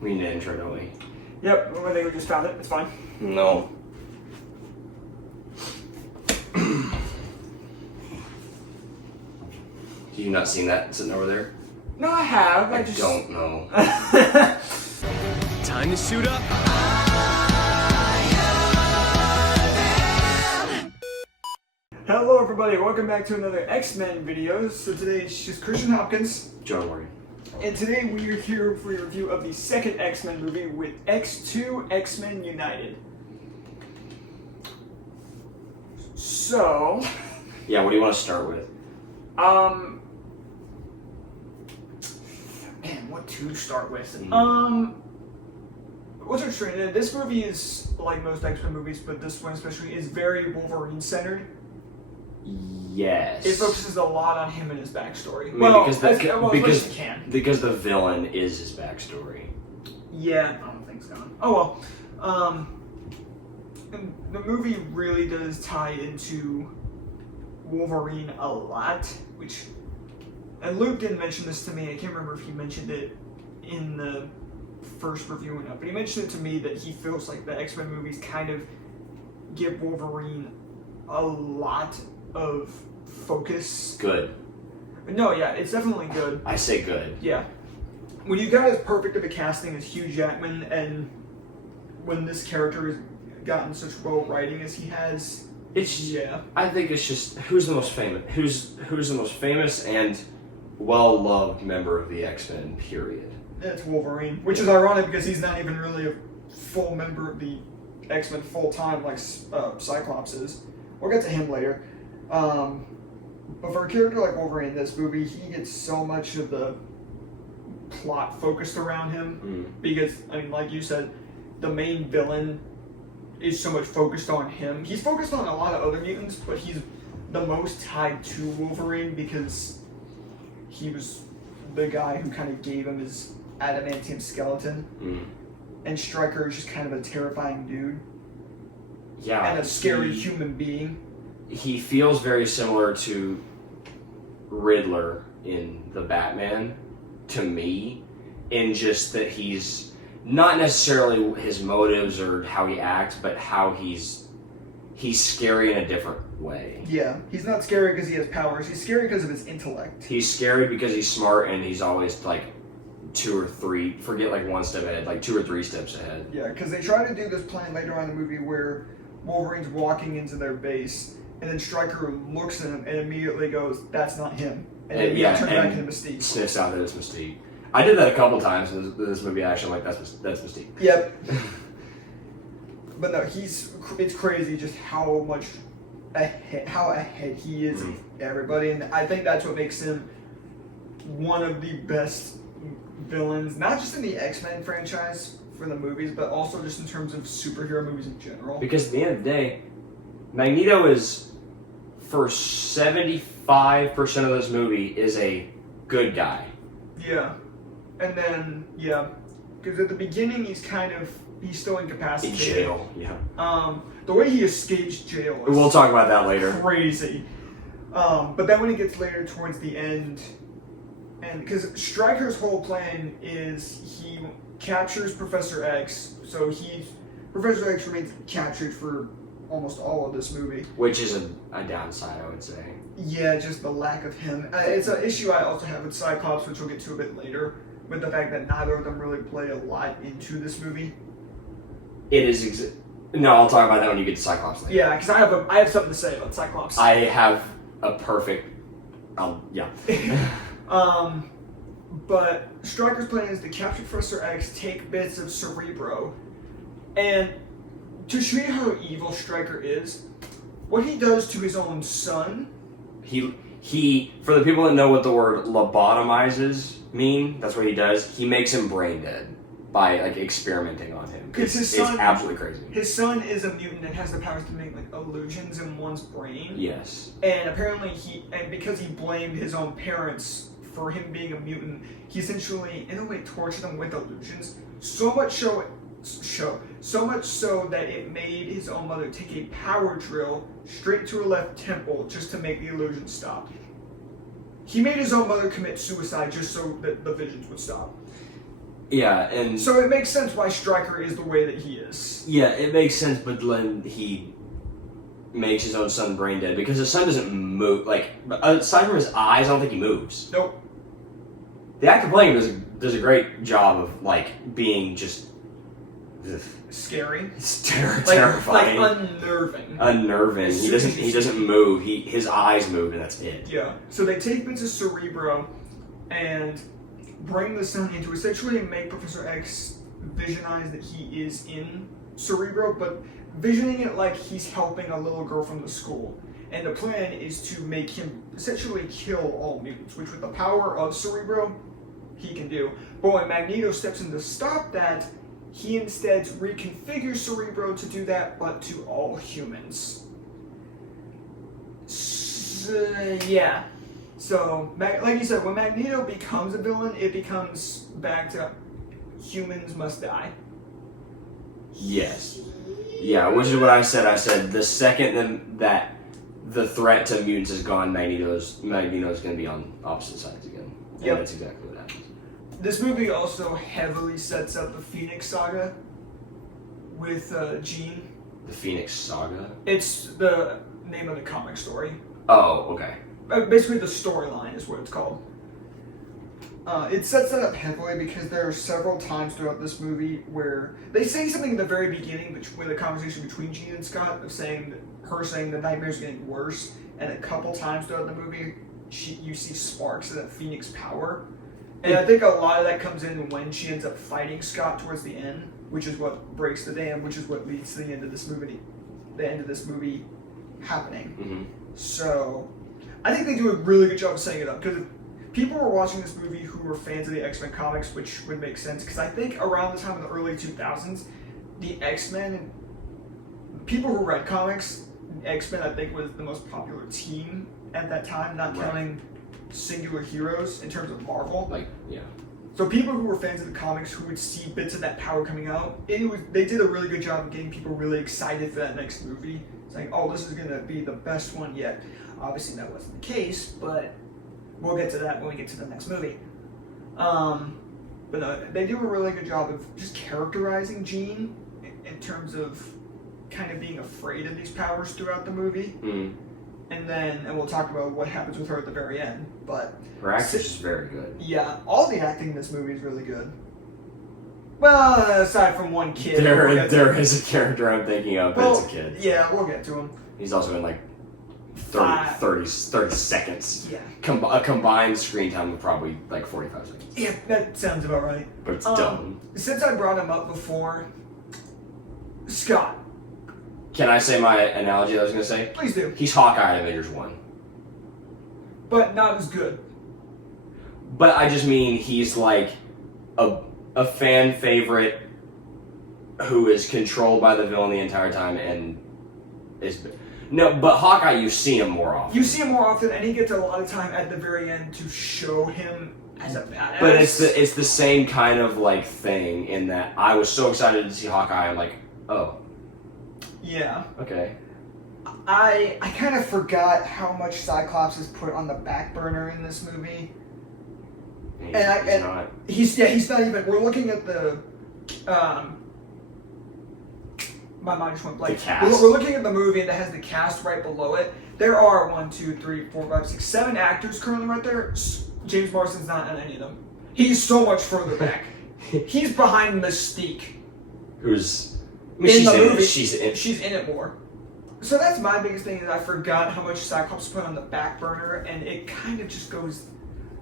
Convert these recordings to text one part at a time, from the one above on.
We need an intro, don't we? Yep, I think we just found it. It's fine. No. Have you not seen that sitting over there? No, I have. I don't know. Time to suit up. Hello, everybody. Welcome back to another X-Men video. So today it's just Christian Hopkins. Jonah Morgan. And today we are here for a review of the second X-Men movie with X2 X-Men United. So... Yeah, what do you want to start with? Man, what to start with? What's our trend? This movie is, like most X-Men movies, but this one especially, is very Wolverine-centered. Yes. It focuses a lot on him and his backstory. I mean, Well, because as much as you can. because the villain is his backstory. Yeah, I don't think so. Oh well. And the movie really does tie into Wolverine a lot, which, and Luke didn't mention this to me. I can't remember if he mentioned it in the first review or not, but he mentioned it to me that he feels like the X-Men movies kind of give Wolverine a lot of focus. Good. No, yeah, it's definitely good. I say good. Yeah. When you got as perfect of a casting as Hugh Jackman, and when this character has gotten such well writing as he has, yeah. I think it's just who's the most famous, who's the most famous and well-loved member of the X-Men. Period. It's Wolverine, which is ironic because he's not even really a full member of the X-Men full time like Cyclops is. We'll get to him later. But for a character like Wolverine in this movie, he gets so much of the plot focused around him because, I mean, like you said, the main villain is so much focused on him. He's focused on a lot of other mutants, but he's the most tied to Wolverine because he was the guy who kind of gave him his adamantium skeleton. And Stryker is just kind of a terrifying dude. Yeah. And a scary human being. He feels very similar to Riddler in the Batman, to me, in just that he's not necessarily his motives or how he acts, but how he's scary in a different way. Yeah, he's not scary because he has powers. He's scary because of his intellect. He's scary because he's smart and he's always like 2 or 3, forget like 1 step ahead, like 2 or 3 steps ahead. Yeah, because they try to do this plan later on in the movie where Wolverine's walking into their base, and then Stryker looks at him and immediately goes, "That's not him," and then turns back into Mystique. Sniffs out that it's Mystique. I did that a couple times in this movie. Actually, I'm like, that's Mystique. Yep. But no, it's crazy just how much ahead he is of everybody, and I think that's what makes him one of the best villains, not just in the X-Men franchise for the movies, but also just in terms of superhero movies in general. Because at the end of the day, Magneto is, for 75% of this movie, is a good guy. Yeah. And then, yeah, because at the beginning he's still incapacitated. In jail, yeah. The way he escapes jail is we'll talk about that later. Crazy. But then when it gets later towards the end, and because Stryker's whole plan is he captures Professor X, so Professor X remains captured for almost all of this movie. Which is a downside, I would say. Yeah, just the lack of him. It's an issue I also have with Cyclops, which we'll get to a bit later, with the fact that neither of them really play a lot into this movie. It is. No, I'll talk about that when you get to Cyclops later. Yeah, because I have something to say about Cyclops. I have a perfect. Yeah. But Stryker's plan is to capture Professor X, take bits of Cerebro, and to show you how evil Stryker is, what he does to his own son. He for the people that know what the word lobotomizes mean, that's what he does. He makes him brain dead by like experimenting on him. Because his son, it's absolutely crazy. His son is a mutant and has the powers to make like illusions in one's brain. Yes. And apparently because he blamed his own parents for him being a mutant, he essentially, in a way, tortured them with illusions. So much so that it made his own mother take a power drill straight to her left temple just to make the illusion stop. He made his own mother commit suicide just so that the visions would stop. Yeah, and So it makes sense why Stryker is the way that he is. yeah, it makes sense. But then he makes his own son brain dead because his son doesn't move. Like aside from his eyes, I don't think he moves. Nope. The actor playing him does a great job of like being just Scary. It's terrifying, like unnerving. Unnerving. He doesn't move. His eyes move, and that's it. Yeah. So they take bits of Cerebro and bring the son in to essentially make Professor X visionize that he is in Cerebro, but visioning it like he's helping a little girl from the school. And the plan is to make him essentially kill all mutants, which with the power of Cerebro, he can do. But when Magneto steps in to stop that, he instead reconfigures Cerebro to do that, but to all humans. Yeah. So, like you said, when Magneto becomes a villain, it becomes back to humans must die. Yes. Yeah, which is what I said. I said the second that the threat to mutants is gone, Magneto's going to be on opposite sides again. And Yep. That's exactly what happens. This movie also heavily sets up the Phoenix Saga with Jean. The Phoenix Saga? It's the name of the comic story. Oh, okay. Basically, the storyline is what it's called. It sets that up heavily because there are several times throughout this movie where they say something in the very beginning, with a conversation between Jean and Scott, of her saying the nightmare's getting worse, and a couple times throughout the movie, you see sparks of that Phoenix power. And I think a lot of that comes in when she ends up fighting Scott towards the end, which is what breaks the dam, which is what leads to the end of this movie happening. Mm-hmm. So, I think they do a really good job of setting it up, because if people were watching this movie who were fans of the X-Men comics, which would make sense, because I think around the time of the early 2000s, the X-Men, people who read comics, X-Men I think was the most popular team at that time, not counting singular heroes in terms of Marvel. Like, yeah. So people who were fans of the comics who would see bits of that power coming out, they did a really good job of getting people really excited for that next movie. Saying, oh, this is going to be the best one yet. Obviously that wasn't the case, but we'll get to that when we get to the next movie. But no, they do a really good job of just characterizing Jean in terms of kind of being afraid of these powers throughout the movie. Mm. And we'll talk about what happens with her at the very end. But her acting is very good. Yeah, all the acting in this movie is really good. Well, aside from one kid. There is a character I'm thinking of, but it's a kid. Yeah, we'll get to him. He's also in like 30 seconds. Yeah. A combined screen time of probably like 45 seconds. Yeah, that sounds about right. But it's dumb. Since I brought him up before, Scott. Can I say my analogy that I was going to say? Please do. He's Hawkeye in Avengers 1. But not as good. But I just mean he's like a fan favorite who is controlled by the villain the entire time and is... No, but Hawkeye, you see him more often. You see him more often, and he gets a lot of time at the very end to show him as a badass. But it's the same kind of like thing in that I was so excited to see Hawkeye. I'm like, oh, yeah, okay. I kind of forgot how much Cyclops is put on the back burner in this movie. He's not even. We're looking at the. My mind just went blank. The cast. We're looking at the movie and it has the cast right below it. There are 1, 2, 3, 4, 5, 6, 7 actors currently right there. James Marsden's not in any of them. He's so much further back. He's behind Mystique. Who's in the movie? She's in it more. So that's my biggest thing is I forgot how much Cyclops put on the back burner, and it kind of just goes.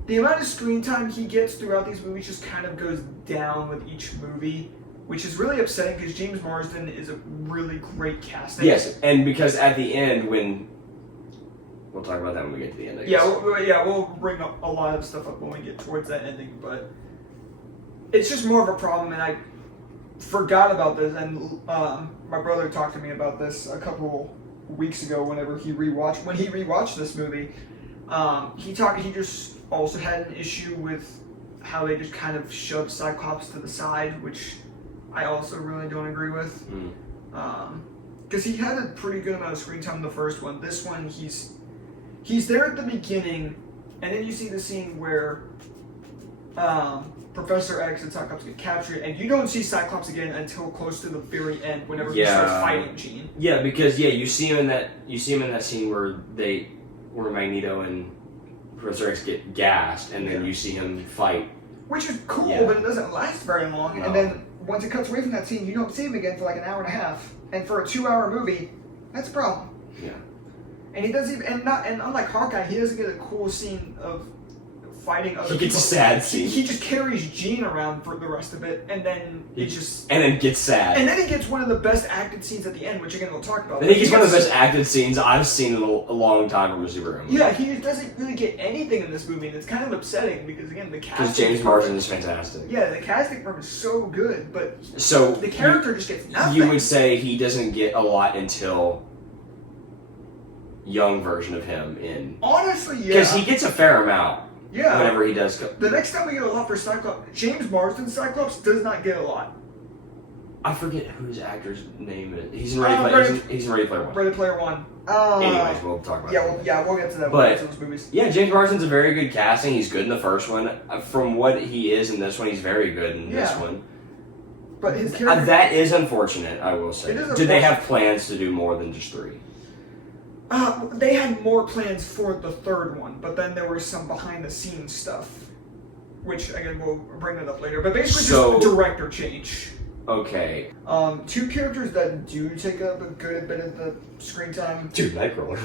The amount of screen time he gets throughout these movies just kind of goes down with each movie, which is really upsetting because James Marsden is a really great casting. Yes, and because at the end when we'll talk about that when we get to the end. I guess. We'll bring up a lot of stuff up when we get towards that ending, but it's just more of a problem, and I forgot about this, and my brother talked to me about this a couple weeks ago when he rewatched this movie. He just also had an issue with how they just kind of shoved Cyclops to the side, which I also really don't agree with. Because he had a pretty good amount of screen time in the first one. This one, he's there at the beginning, and then you see the scene where Professor X and Cyclops get captured, and you don't see Cyclops again until close to the very end, whenever he starts fighting Jean. Yeah, because you see him in that scene where Magneto and Professor X get gassed, and then you see him fight. Which is cool, but it doesn't last very long. No. And then once it cuts away from that scene, you don't see him again for like an hour and a half. And for a 2-hour movie, that's a problem. Yeah. And he doesn't even, and unlike Hawkeye, he doesn't get a cool scene of fighting other people. He gets a sad scene. He just carries Jean around for the rest of it, and then and then gets sad. And then he gets one of the best acted scenes at the end, which again we'll talk about. Then he gets one of the best acted scenes I've seen in a long time from a superhero movie. Yeah, he doesn't really get anything in this movie, and it's kind of upsetting because again the casting. Because James Marsden is fantastic. Yeah, the casting for him is so good, but so the character just gets nothing. You would say he doesn't get a lot until young version of him in. Honestly, yeah. Because he gets a fair amount. Yeah. Whenever he does. The next time we get a lot for Cyclops, James Marsden's Cyclops does not get a lot. I forget whose actor's name is. He's in Ready Player. He's in Ready Player One. Ready Player One. Anyways, we'll talk about that. We'll get to that. But those movies. Yeah, James Marsden's a very good casting. He's good in the first one. From what he is in this one, he's very good in this one. But his character. That is unfortunate, I will say. Did they have plans to do more than just 3? They had more plans for the third one, but then there was some behind-the-scenes stuff, which again we'll bring that up later. But basically, just director change. Okay. 2 characters that do take up a good bit of the screen time. Dude, Nightcrawler.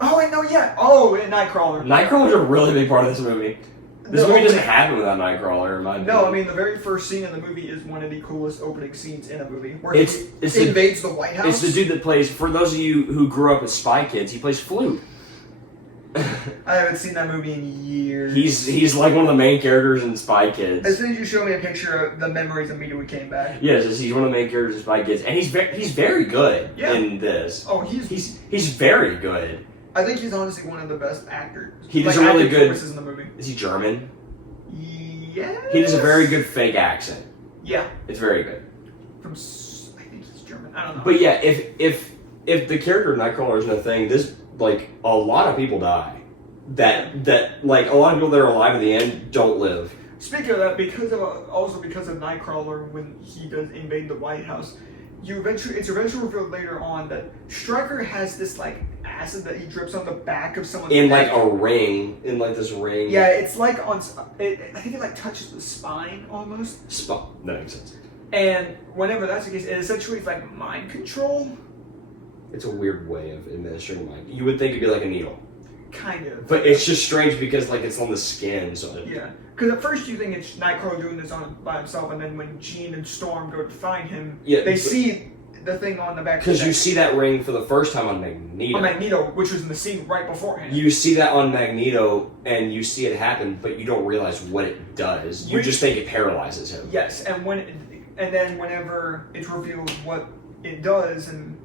Oh wait, no, yeah. Oh, and Nightcrawler. Nightcrawler's a really big part of this movie. This movie doesn't happen without Nightcrawler, in my opinion. No, I mean, the very first scene in the movie is one of the coolest opening scenes in a movie. Where he invades the White House. It's the dude that plays, for those of you who grew up as Spy Kids, he plays Flute. I haven't seen that movie in years. He's like one of the main characters in Spy Kids. As soon as you show me a picture of the memories immediately came back. Yes, he's one of the main characters in Spy Kids, and he's very good in this. Oh, he's very good. I think he's honestly one of the best actors. He does a really good. In the movie. Is he German? Yes. He does a very good fake accent. Yeah. It's very good. I think he's German. I don't know. But yeah, if the character of Nightcrawler isn't a thing, this like a lot of people die. That like a lot of people that are alive at the end don't live. Speaking of that, because of Nightcrawler, when he does invade the White House, it's eventually revealed later on that Stryker has this like acid that he drips on the back of someone's neck. Like a ring, in like this ring. Yeah, it's like I think it like touches the spine almost. That makes sense. And whenever that's the case, it essentially is like mind control. It's a weird way of administering mind. You would think it'd be like a needle. Kind of. But it's just strange because like it's on the skin, so. Yeah. Because at first you think it's Nightcrawler doing this by himself, and then when Jean and Storm go to find him, they see the thing on the back. Because you see that ring for the first time on Magneto. On Magneto, which was in the scene right beforehand. You see that on Magneto, and you see it happen, but you don't realize what it does. You just think it paralyzes him. Yes, and then whenever it's revealed what it does and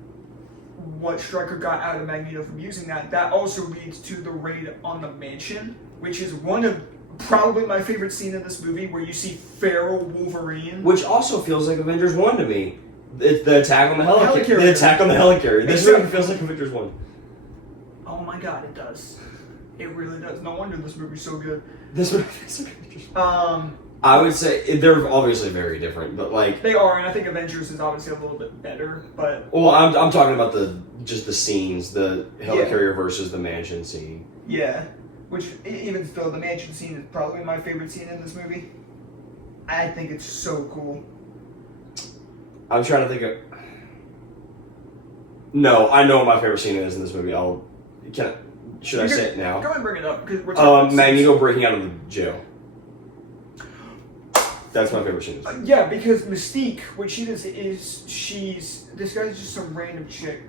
what Stryker got out of Magneto from using that also leads to the raid on the mansion, which is one of probably my favorite scene in this movie, where you see feral Wolverine. Which also feels like Avengers 1 to me. It's the attack on the helicarrier. The attack on the helicarrier. This movie feels like Avengers 1. Oh my god, it does. It really does. No wonder this movie's so good. This movie feels like Avengers 1. I would say they're obviously very different, but like they are, and I think Avengers is obviously a little bit better. But I'm talking about the scenes, the helicarrier versus the mansion scene. Yeah. Which, even still, the mansion scene is probably my favorite scene in this movie. I think it's so cool. I'm trying to think of... No, I know what my favorite scene is in this movie. Should I say it now? Go ahead and bring it up. Because we're Magneto breaking out of the jail. That's my favorite scene. Yeah, because Mystique, what she does is she's disguised as some random chick.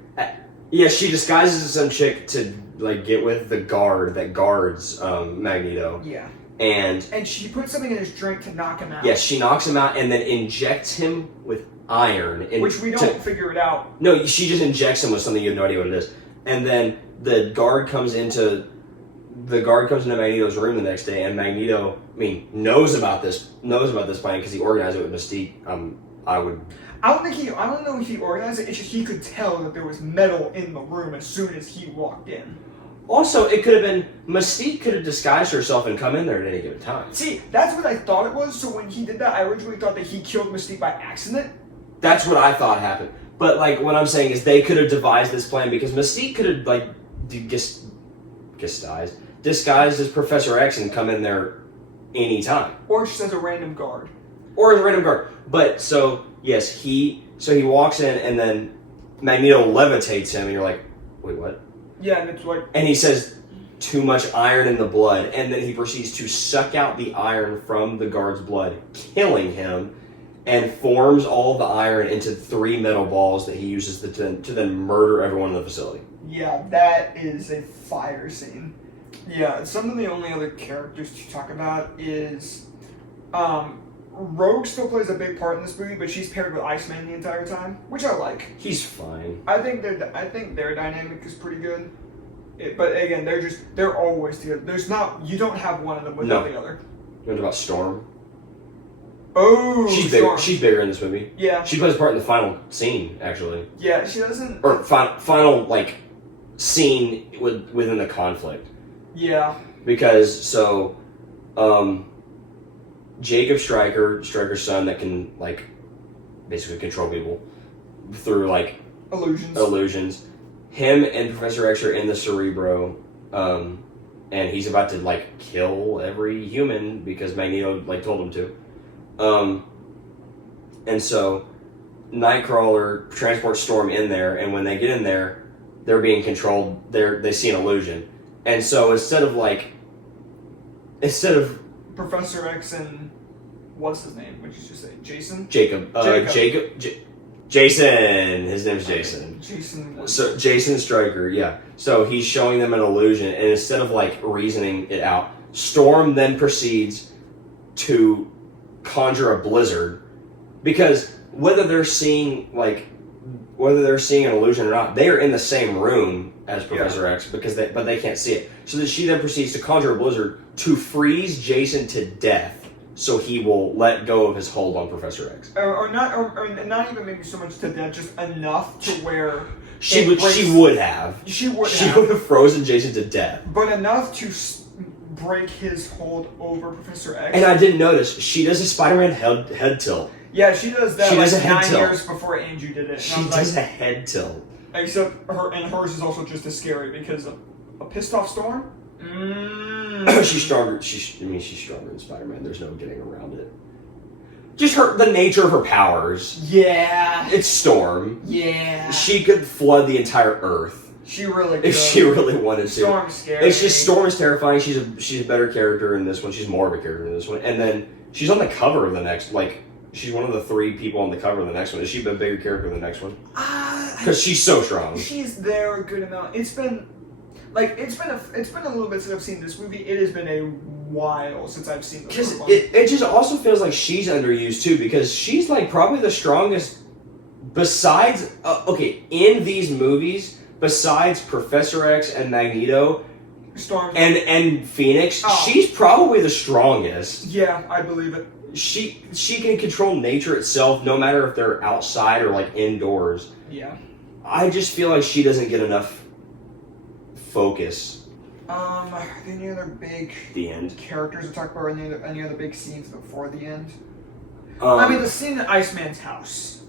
Yeah, she disguises as some chick to like get with the guard that guards Magneto. Yeah. And she puts something in his drink to knock him out. Yes, she knocks him out and then injects him with iron. Which we don't figure it out. No, she just injects him with something you have no idea what it is. And then the guard comes into Magneto's room the next day, and Magneto, knows about this plan because he organized it with Mystique. I don't know if he organized it. It's just he could tell that there was metal in the room as soon as he walked in. Also, it could have been Mystique could have disguised herself and come in there at any given time. See, that's what I thought it was. So when he did that, I originally thought that he killed Mystique by accident. That's what I thought happened. But like what I'm saying is they could have devised this plan because Mystique could have like disguised as Professor X and come in there anytime. Or just as a random guard. But so yes, he walks in and then Magneto levitates him and you're like, wait, what? Yeah, and it's like... And he says, too much iron in the blood. And then he proceeds to suck out the iron from the guard's blood, killing him, and forms all the iron into 3 metal balls that he uses to then murder everyone in the facility. Yeah, that is a fire scene. Yeah, some of the only other characters to talk about is... Rogue still plays a big part in this movie, but she's paired with Iceman the entire time, which I like. He's fine. I think their dynamic is pretty good. But again, they're always together. You don't have one of them without the other. You know about Storm? Oh, she's Storm. bigger. She's bigger in this movie. Yeah. She plays a part in the final scene, actually. Yeah, she doesn't. Or final like scene within the conflict. Yeah. Because Jacob Stryker's son that can like basically control people through like illusions. Him and Professor X are in the Cerebro, and he's about to like kill every human because Magneto like told him to. And so Nightcrawler transports Storm in there, and when they get in there, they're being controlled. They see an illusion, and so instead of Professor X and what's his name? What did you just say? Jason? Jacob. Jason. His name's Jason. Jason. So Jason Stryker, yeah. So he's showing them an illusion, and instead of like reasoning it out, Storm then proceeds to conjure a blizzard, because whether they're seeing an illusion or not, they are in the same room as Professor X but they can't see it. So that she then proceeds to conjure a blizzard to freeze Jason to death, so he will let go of his hold on Professor X. Or not even maybe so much to death, just enough to where she would have frozen Jason to death, but enough to break his hold over Professor X. And I didn't notice she does a Spider-Man head tilt. Yeah, she does that. She does a head 9 tilt. years before Andrew did it. She does a head tilt. Except hers is also just as scary because a pissed off Storm. She's stronger. She's stronger than Spider-Man. There's no getting around it. Just the nature of her powers. Yeah. It's Storm. Yeah. She could flood the entire Earth. She really could. If she really wanted to. Storm's scary. It's just Storm is terrifying. She's a better character in this one. She's more of a character in this one. And then she's on the cover of the next. Like, she's one of the 3 people on the cover of the next one. Is she a bigger character in the next one? Because she's so strong. She's there a good amount. It's been a little bit since I've seen this movie. It has been a while since I've seen this. Because it just also feels like she's underused too, because she's like probably the strongest besides in these movies, besides Professor X and Magneto, Storm and Phoenix. She's probably the strongest. Yeah, I believe it. She can control nature itself, no matter if they're outside or like indoors. Yeah. I just feel like she doesn't get enough focus. Any other big characters to talk about, or any other big scenes before the end? The scene at Iceman's house,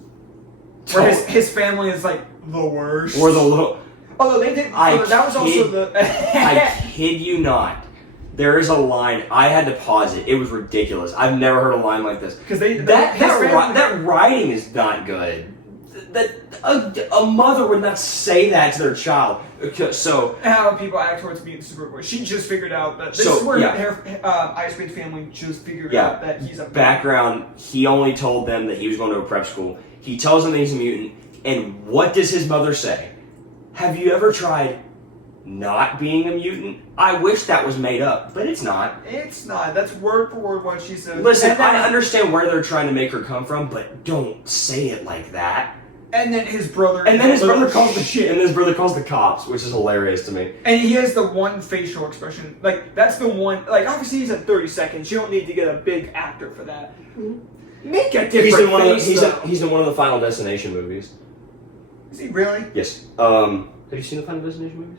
where his family is like the worst. Or the little. Although they didn't. That was also the. I kid you not. There is a line. I had to pause it. It was ridiculous. I've never heard a line like this. Because that writing is not good. That a mother would not say that to their child. So how people act towards being Superboy. She just figured out that this is where Iceman's family just figured out that he's a background. He only told them that he was going to a prep school. He tells them that he's a mutant. And what does his mother say? Have you ever tried not being a mutant? I wish that was made up, but it's not. It's not. That's word for word what she said. Listen, I understand where they're trying to make her come from, but don't say it like that. And then his brother. And then his brother calls the shit. And his brother calls the cops, which is hilarious to me. And he has the one facial expression. Like, that's the one. Like, obviously he's at 30 seconds. You don't need to get a big actor for that. Make a different face. He's in one of the Final Destination movies. Is he really? Yes. Have you seen the Final Destination movies?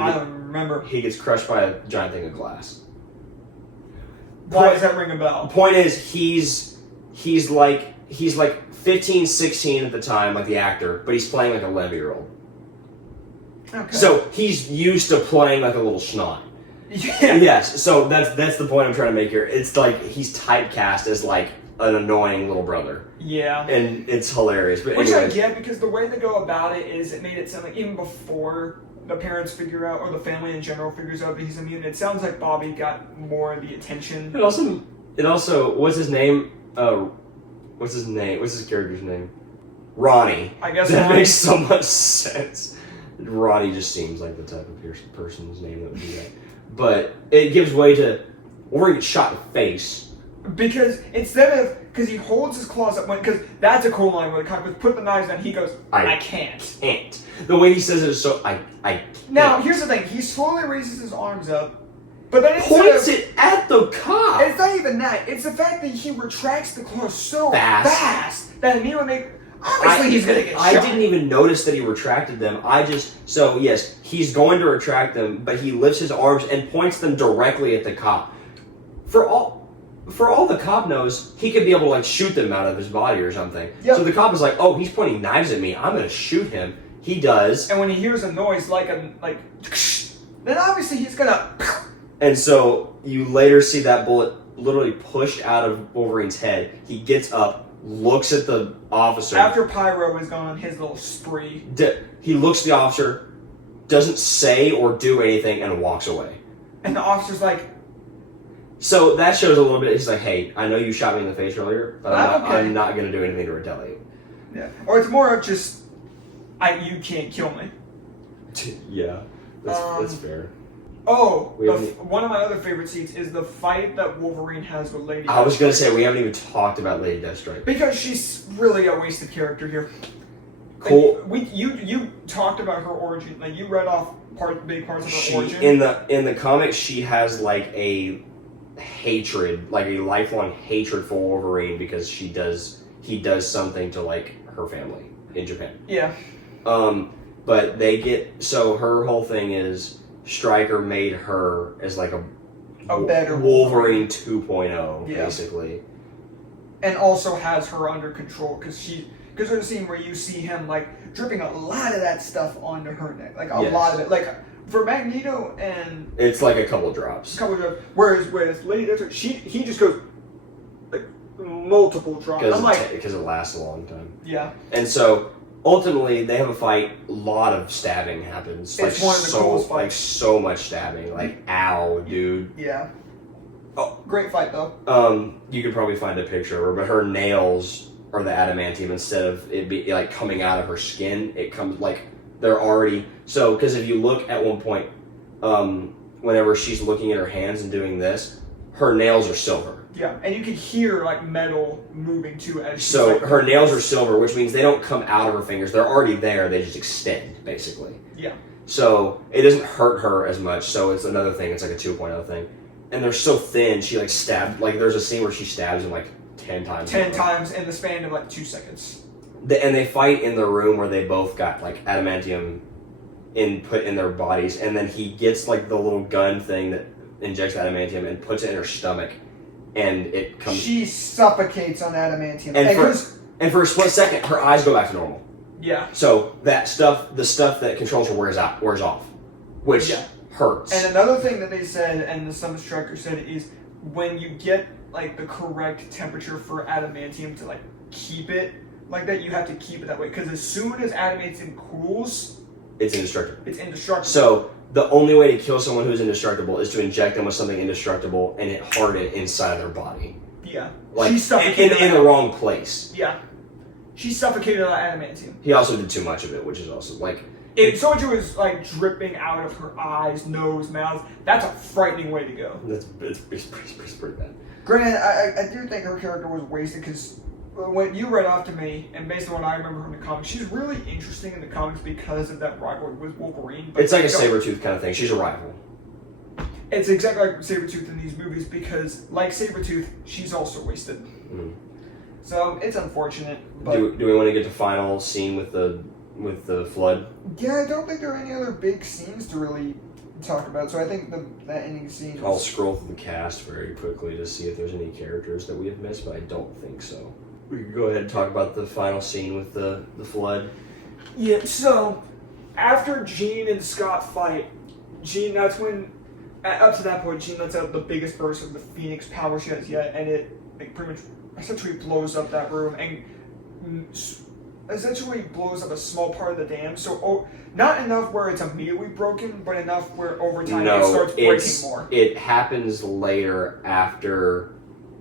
I don't remember. He gets crushed by a giant thing of glass. Why does that ring a bell? The point is, he's like 15, 16 at the time, like the actor, but he's playing like a 11-year-old. Okay. So he's used to playing like a little schnot. Yeah. Yes. So that's the point I'm trying to make here. It's like he's typecast as like an annoying little brother. Yeah. And it's hilarious. But Which anyway. I get, because the way they go about it is it made it sound like even before the parents figure out, or the family in general figures out that he's immune, it sounds like Bobby got more of the attention. It also what's his name? What's his character's name? Ronnie. I guess that Ronnie. makes so much sense. Ronnie just seems like the type of person's name that would do that. But it gives way to Wolverine gets shot in the face. Because because he holds his claws up, because that's a cool line where the comic goes, put the knives down, he goes, I can't. Can't. The way he says it is so, I can't. Now, here's the thing, he slowly raises his arms up, but then Points it at the cop. It's not even that, it's the fact that he retracts the claws so fast that immediately obviously he's gonna get shot. I didn't even notice that he retracted them. Yes, he's going to retract them, but he lifts his arms and points them directly at the cop. For all the cop knows, he could be able to like shoot them out of his body or something. Yep. So the cop is like, oh, he's pointing knives at me. I'm gonna shoot him. He does. And when he hears a noise then obviously he's gonna. And so you later see that bullet literally pushed out of Wolverine's head. He gets up, looks at the officer. After Pyro has gone on his little spree. He looks at the officer, doesn't say or do anything, and walks away. And the officer's like... So that shows a little bit, he's like, hey, I know you shot me in the face earlier, but I'm not going to do anything to retaliate. Yeah. Or it's more of just, you can't kill me. Yeah, that's fair. Oh, one of my other favorite scenes is the fight that Wolverine has with Lady Deathstrike. I was going to say, we haven't even talked about Lady Deathstrike. Because she's really a wasted character here. Cool. Like, you talked about her origin. Like, you read off big parts of her origin. In the comics, she has like a hatred, like a lifelong hatred for Wolverine because he does something to like her family in Japan. Yeah. But her whole thing is Stryker made her as like a better Wolverine 2.0, basically. And also has her under control because there's a scene where you see him like dripping a lot of that stuff onto her neck, like a lot of it. Like for Magneto and it's like a couple drops. Whereas with Lady Deathstrike, he just goes like multiple drops. Because it lasts a long time. Yeah. And so ultimately, they have a fight. A lot of stabbing happens. It's one of the coolest fights. Like so much stabbing. Like, ow, dude. Yeah. Oh, great fight though. You could probably find a picture of her, but her nails are the adamantium instead of it be like coming out of her skin. It comes like they're already because if you look at one point, whenever she's looking at her hands and doing this, her nails are silver. Yeah, and you can hear like metal moving too as so her nails are silver, which means they don't come out of her fingers. They're already there. They just extend, basically. Yeah. So it doesn't hurt her as much. So it's another thing. It's like a 2.0 thing. And they're so thin. She like stabbed. Like there's a scene where she stabs him like 10 times. 10 times in the span of like 2 seconds. And they fight in the room where they both got like adamantium put in their bodies. And then he gets like the little gun thing that injects adamantium and puts it in her stomach. And it comes. She suffocates on adamantium. And for a split second, her eyes go back to normal. Yeah. So the stuff that controls her wears off, which hurts. And another thing that they said, and the Summit Striker said, is when you get like the correct temperature for adamantium to like keep it like that, you have to keep it that way. Because as soon as adamantium cools, it's indestructible. It's indestructible. So the only way to kill someone who's indestructible is to inject them with something indestructible and it harden inside of their body. Yeah. Like she suffocated in the wrong place. Yeah. She suffocated on adamantium. He also did too much of it, which is also like so much it was like dripping out of her eyes, nose, mouth. That's a frightening way to go. It's pretty bad. Granted, I do think her character was wasted because when you read off to me, and based on what I remember from the comics, she's really interesting in the comics because of that rivalry with Wolverine. But it's like a Sabretooth kind of thing. She's a rival. It's exactly like Sabretooth in these movies because, like Sabretooth, she's also wasted. Mm. So it's unfortunate. But do we want to get to final scene with the flood? Yeah, I don't think there are any other big scenes to really talk about. So I think that ending scene. I'll scroll through the cast very quickly to see if there's any characters that we have missed, but I don't think so. We can go ahead and talk about the final scene with the flood. Yeah. So after Jean and Scott fight, that's when. Up to that point, Jean lets out the biggest burst of the Phoenix power she has yet, and it pretty much essentially blows up that room and essentially blows up a small part of the dam. So not enough where it's immediately broken, but enough where over time it starts breaking more. It happens later after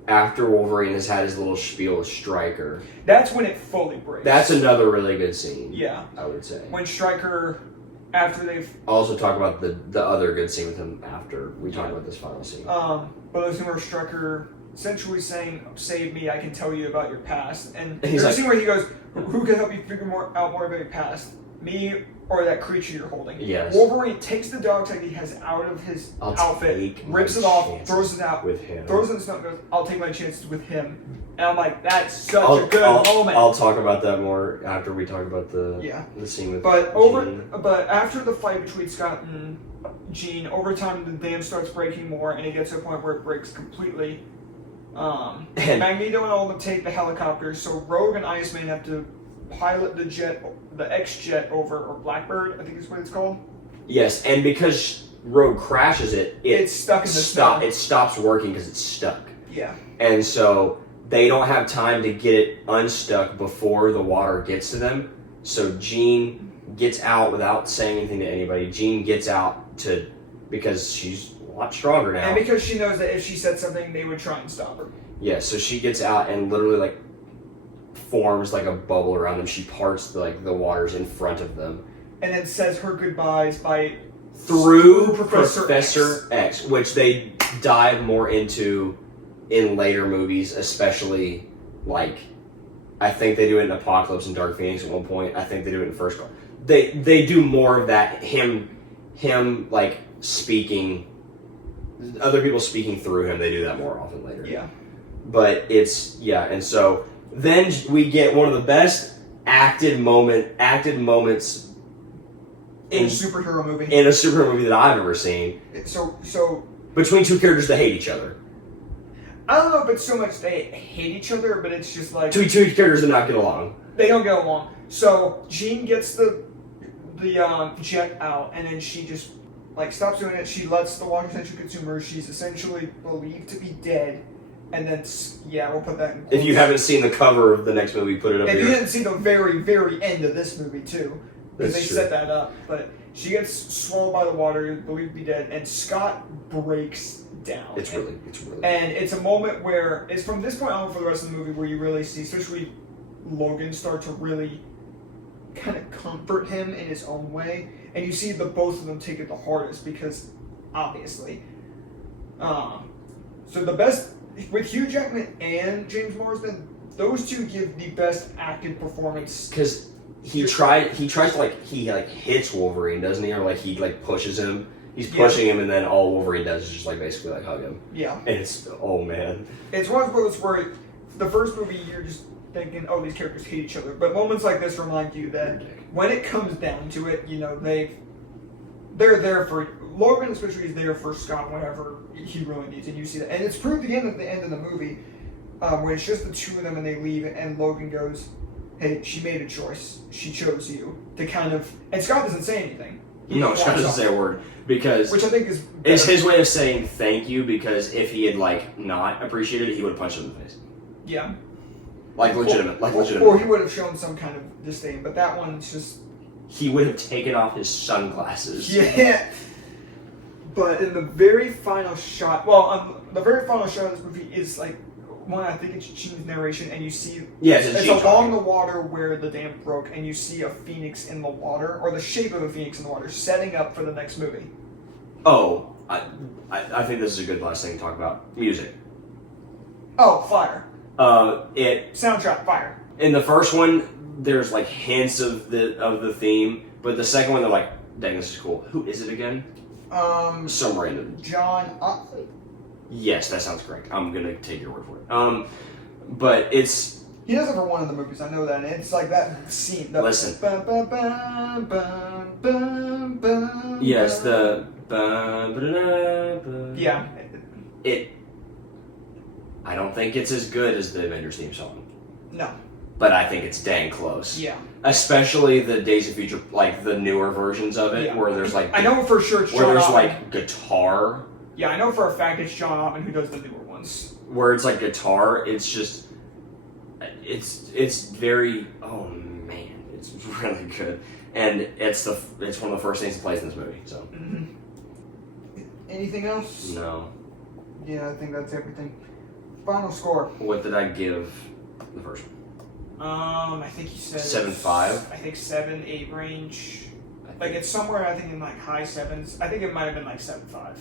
Wolverine has had his little spiel with Stryker. That's when it fully breaks. That's another really good scene. Yeah, I would say. When Stryker. After they've also talk about the other good scene with him after we talk about this final scene. But there's where Stryker essentially saying, "Save me! I can tell you about your past." And there's a scene where he goes, "Who can help you figure out more about your past? Me or that creature you're holding?" Yes. Wolverine takes the dog tag he has out of his outfit, rips it off, throws it out, with him. Throws it in the snow, and goes, "I'll take my chances with him." And I'm like, that's such a good moment. I'll talk about that more after we talk about the scene with Jean. But after the fight between Scott and Jean, over time the dam starts breaking more, and it gets to a point where it breaks completely. Magneto and all of them take the helicopter, so Rogue and Iceman have to pilot the X-Jet over, or Blackbird, I think is what it's called. Yes, and because Rogue crashes it's stuck in the snow. It stops working because it's stuck. Yeah. And so they don't have time to get it unstuck before the water gets to them. So Jean gets out without saying anything to anybody. Jean gets out because she's a lot stronger now. And because she knows that if she said something, they would try and stop her. Yeah, so she gets out and literally forms a bubble around them. She parts the waters in front of them. And then says her goodbyes through Professor X, which they dive more into in later movies, especially I think they do it in Apocalypse and Dark Phoenix at one point. I think they do it in First Class. They do more of that. Him speaking, other people speaking through him. They do that more often later. Yeah. But and so then we get one of the best acted moments in a superhero movie. In a superhero movie that I've ever seen. So between two characters that hate each other. I don't know if it's so much they hate each other, but it's just two characters that not get along. They don't get along. So Jean gets the jet out, and then she just stops doing it. She lets the water essentially consume her. She's essentially believed to be dead, and then we'll put that in quotes. If you haven't seen the cover of the next movie, put it up here. If you didn't see the very, very end of this movie too, because they set that up. But she gets swallowed by the water, believed to be dead, and Scott breaks down. It's really. And it's a moment where it's from this point on for the rest of the movie where you really see, especially Logan, start to really kind of comfort him in his own way, and you see both of them take it the hardest because, obviously, so the best with Hugh Jackman and James Marsden, those two give the best acted performance because he hits Wolverine, doesn't he, or he pushes him. He's pushing him, and then all Wolverine does is just basically hug him. Yeah. And it's, oh man. It's one of those where the first movie you're just thinking, oh, these characters hate each other. But moments like this remind you that when it comes down to it, they're there for, Logan especially is there for Scott whenever he really needs, and you see that. And it's proved again at the end of the movie, when it's just the two of them and they leave, and Logan goes, hey, she made a choice. She chose you. And Scott doesn't say anything. No, Scott doesn't say a word. Because which I think is better. It's his way of saying thank you, because if he had not appreciated it, he would have punched him in the face. Yeah. Legitimate. Or he would have shown some kind of disdain, but that one's just... He would have taken off his sunglasses. Yeah. But in the very final shot... the very final shot of this movie is I think it's Jean's narration, and you see... Yeah, it's along the water where the dam broke, and you see a phoenix in the water, or the shape of a phoenix in the water, setting up for the next movie. Oh, I think this is a good last thing to talk about. Music. Oh, fire. Soundtrack, fire. In the first one, there's hints of the theme, but the second one, they're dang, this is cool. Who is it again? Some random. John Utley. Yes, that sounds correct. I'm gonna take your word for it. But it's He does it for one of the movies. I know that. And it's like that scene. Listen. Ba, ba, ba, ba, ba, ba, Yes, ba. the. Ba-da-da-ba. Yeah. I don't think it's as good as the Avengers theme song, No. but I think it's dang close. Yeah. Especially the Days of Future, like the newer versions of it, Yeah. where there's like. I know for sure it's where John there's Ottman. like guitar. Yeah, I know for a fact it's John Ottman who does the newer ones. Where it's like guitar, it's just. It's very. Oh man, it's really good. And it's one of the first things he plays in this movie, so. Mm-hmm. Anything else? No. Yeah, I think that's everything. Final score. What did I give the first one? I think you said 7.5? I think 7, 8 range. Like it's somewhere I think in like high 7s. I think it might have been like 7.5.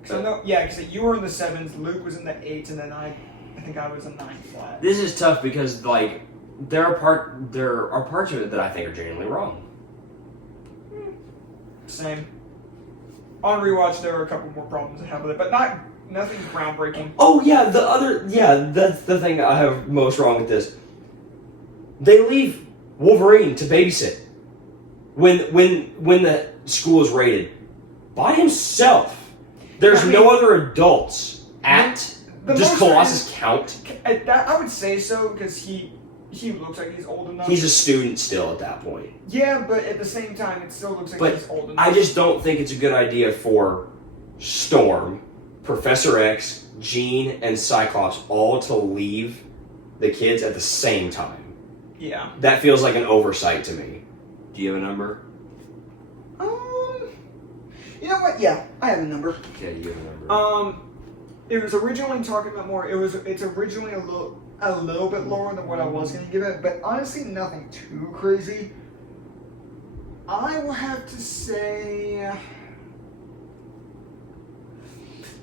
Because I know, yeah, because you were in the 7s, Luke was in the 8s, and then I think I was a 9 flat. This is tough because like there are parts of it that I think are genuinely wrong. Same. On rewatch, there are a couple more problems I have with it, but nothing groundbreaking. Oh yeah, that's the thing I have most wrong with this. They leave Wolverine to babysit when the school is raided by himself. There's no other adults at. Does Colossus count? I would say so because he looks like he's old enough. He's a student still at that point. Yeah, but at the same time, it still looks like he's old enough. I just don't think it's a good idea for Storm, Professor X, Jean, and Cyclops all to leave the kids at the same time. Yeah. That feels like an oversight to me. Do you have a number? You know what? Yeah, I have a number. Okay, you have a number. It was originally talking about more. It's originally a little bit lower than what I was going to give it, but honestly, nothing too crazy. I will have to say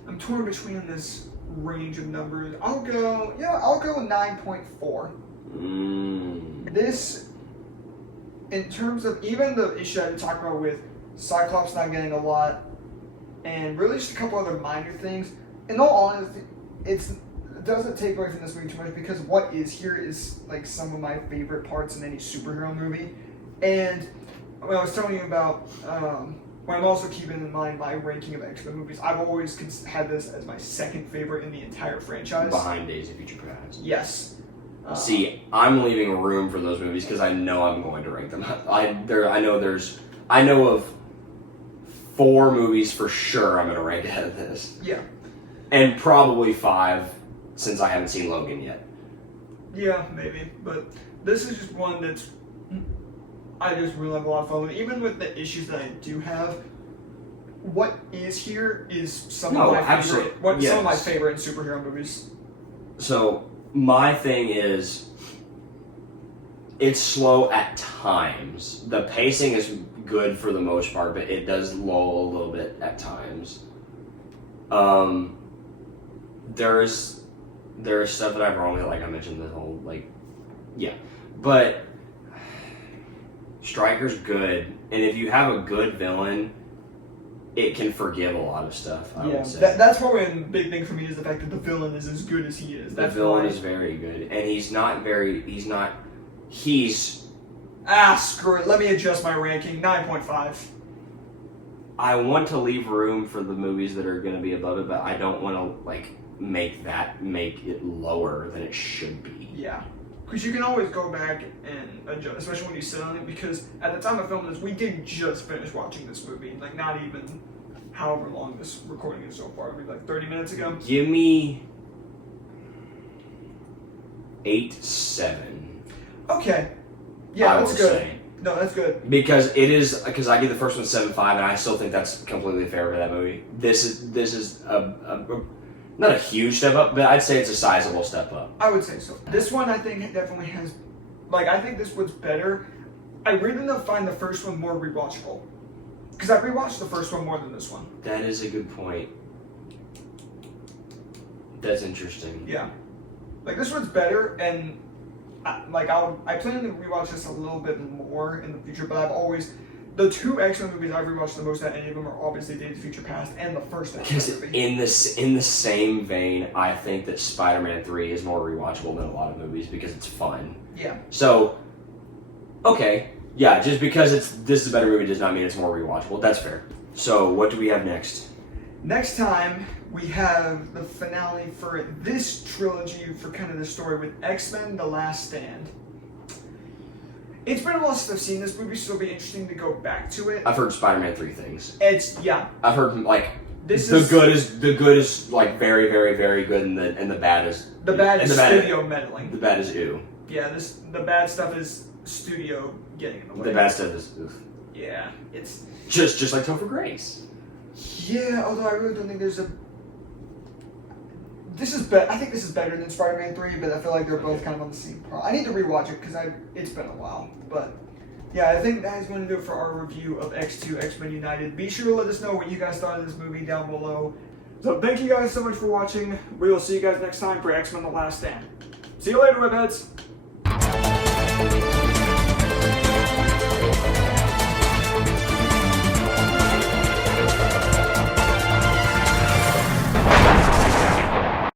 I'm torn between this range of numbers. I'll go 9.4. This, in terms of even the issue I talked about with Cyclops not getting a lot, and really just a couple other minor things. In all honesty, it doesn't take away from this movie too much because what is here is like some of my favorite parts in any superhero movie. And when I was telling you about, when I'm also keeping in mind my ranking of X-Men movies, I've always had this as my second favorite in the entire franchise. Behind Days of Future Past. Yes. See, I'm leaving room for those movies because I know I'm going to rank them. I know of 4 movies for sure I'm going to rank ahead of this. Yeah. And probably 5 since I haven't seen Logan yet. Yeah, maybe. But this is just one that's I just really have a lot of fun with. Even with the issues that I do have, what is here is some of my favorite superhero movies. So my thing is, it's slow at times. The pacing is good for the most part, but it does lull a little bit at times. There's stuff that I've wrong with, like I mentioned the whole but Stryker's good, and if you have a good villain, it can forgive a lot of stuff. I would say that's probably a big thing for me is the fact that the villain is as good as he is. The villain is very good, and he's screw it. Let me adjust my ranking. 9.5. I want to leave room for the movies that are going to be above it, but I don't want to make it lower than it should be. Yeah, because you can always go back and adjust, especially when you sit on it. Because at the time of filming this, we did just finish watching this movie. Like not even however long this recording is so far. Maybe like 30 minutes ago. Give me 8.7. Okay. Yeah, that's good. Say. No, that's good. Because I give the first one 7.5, and I still think that's completely fair for that movie. This is not a huge step up, but I'd say it's a sizable step up. I would say so. This one I think definitely has, I think this one's better. I really find the first one more rewatchable. Because I rewatched the first one more than this one. That is a good point. That's interesting. Yeah. This one's better, and I plan to rewatch this a little bit more in the future, but I've always the two X-Men movies I've rewatched the most out of any of them are obviously Days of Future Past and the first Because X-Men movie. in the same vein, I think that Spider-Man 3 is more rewatchable than a lot of movies because it's fun. Yeah. So, okay, yeah, just because this is a better movie does not mean it's more rewatchable. That's fair. So, what do we have next? Next time, we have the finale for this trilogy for kind of the story with X-Men: The Last Stand. It's been a while since I've seen this movie, so it'll be interesting to go back to it. I've heard Spider-Man 3 things. Yeah. I've heard like This the is good is like very, very, very good, and the bad is the bad and is the bad- studio meddling. The bad is ew. Yeah, the bad stuff is studio getting in the way. The bad stuff is oof. Yeah, it's Just like Topher Grace. yeah. Although I really don't think there's a. I think this is better than Spider-Man 3, but I feel like they're both kind of on the same par. I need to rewatch it because it's been a while. But yeah, I think that is going to do it for our review of X2 X-Men United. Be sure to let us know what you guys thought of this movie down below. So thank you guys so much for watching. We will see you guys next time for X-Men: The Last Stand. See you later, webheads.